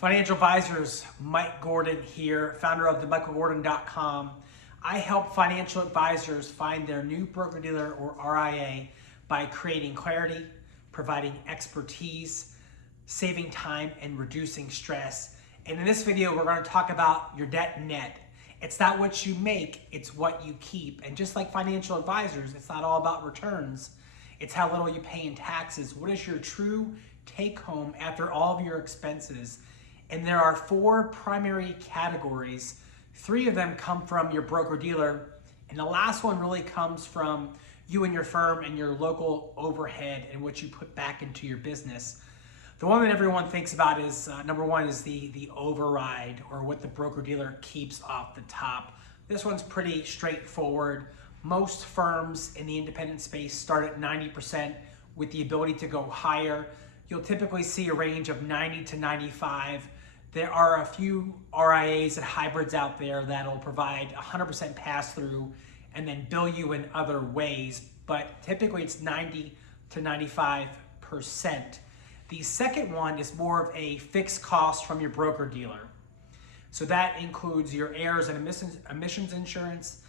Financial advisors, Mike Gordon here, founder of themichaelgordon.com. I help financial advisors find their new broker-dealer or RIA by creating clarity, providing expertise, saving time, and reducing stress. And in this video, we're going to talk about your debt net. It's not what you make, it's what you keep. And just like financial advisors, it's not all about returns. It's how little you pay in taxes. What is your true take home after all of your expenses? And there are 4 primary categories. 3 of them come from your broker-dealer, and the last one really comes from you and your firm and your local overhead and what you put back into your business. The one that everyone thinks about is, number 1 is the override, or what the broker-dealer keeps off the top. This one's pretty straightforward. Most firms in the independent space start at 90% with the ability to go higher. You'll typically see a range of 90 to 95. There are a few RIAs and hybrids out there that'll provide 100% pass-through and then bill you in other ways, but typically it's 90 to 95%. The second one is more of a fixed cost from your broker-dealer. So that includes your errors and emissions insurance,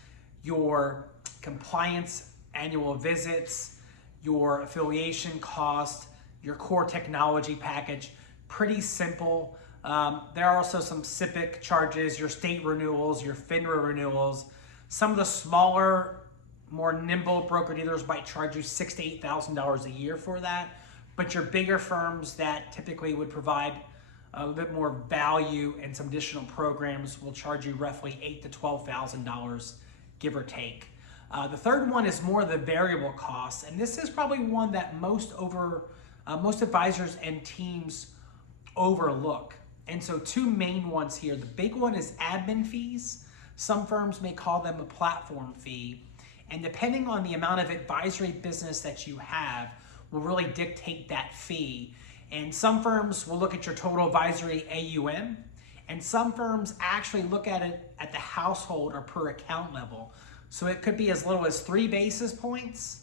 your compliance annual visits, your affiliation cost, your core technology package. Pretty simple. There are also some SIPC charges, your state renewals, your FINRA renewals. Some of the smaller, more nimble broker-dealers might charge you $6,000 to $8,000 a year for that, but your bigger firms that typically would provide a little bit more value and some additional programs will charge you roughly $8,000 to $12,000, give or take. The third one is more the variable costs, and this is probably one that most advisors and teams overlook. And so 2 main ones here. The big one is admin fees. Some firms may call them a platform fee. And depending on the amount of advisory business that you have will really dictate that fee. And some firms will look at your total advisory AUM, and some firms actually look at it at the household or per account level. So it could be as little as 3 basis points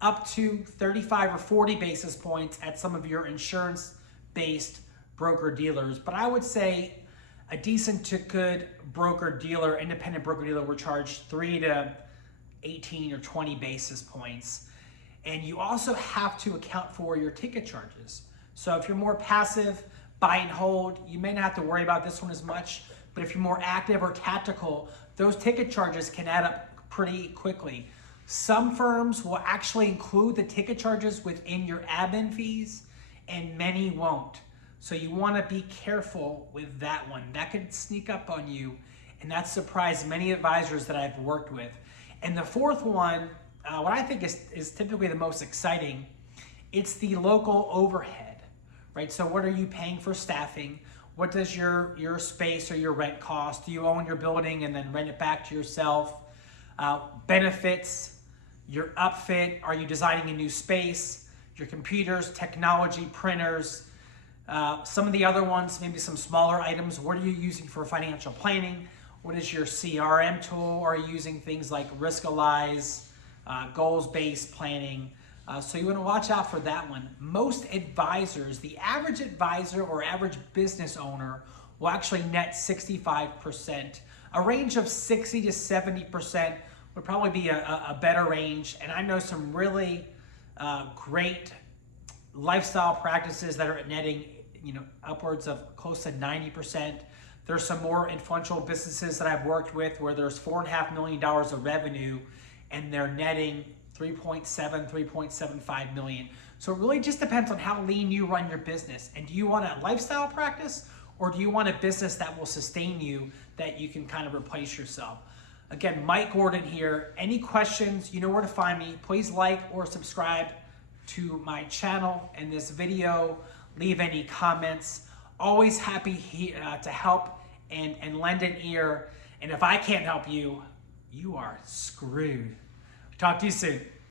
up to 35 or 40 basis points at some of your insurance-based broker-dealers. But I would say a decent to good broker-dealer, independent broker-dealer, will charge 3 to 18 or 20 basis points. And you also have to account for your ticket charges. So if you're more passive, buy and hold, you may not have to worry about this one as much. But if you're more active or tactical, those ticket charges can add up pretty quickly. Some firms will actually include the ticket charges within your admin fees, and many won't. So you want to be careful with that one. That could sneak up on you, and that surprised many advisors that I've worked with. And the fourth one, what I think is typically the most exciting, it's the local overhead, right? So what are you paying for staffing? What does your space or your rent cost? Do you own your building and then rent it back to yourself? Benefits, your upfit, are you designing a new space? Your computers, technology, printers, some of the other ones, maybe some smaller items. What are you using for financial planning? What is your CRM tool? Are you using things like Riskalyze, goals-based planning? So you want to watch out for that one. Most advisors, the average advisor or average business owner will actually net 65%. A range of 60 to 70% would probably be a better range. And I know some really great lifestyle practices that are netting upwards of close to 90%. There's some more influential businesses that I've worked with where there's $4.5 million of revenue and they're netting 3.75 million. So it really just depends on how lean you run your business. And do you want a lifestyle practice, or do you want a business that will sustain you, that you can kind of replace yourself? Again, Mike Gordon here. Any questions, you know where to find me. Please like or subscribe to my channel and this video. Leave any comments. Always happy to help and lend an ear. And if I can't help you, you are screwed. Talk to you soon.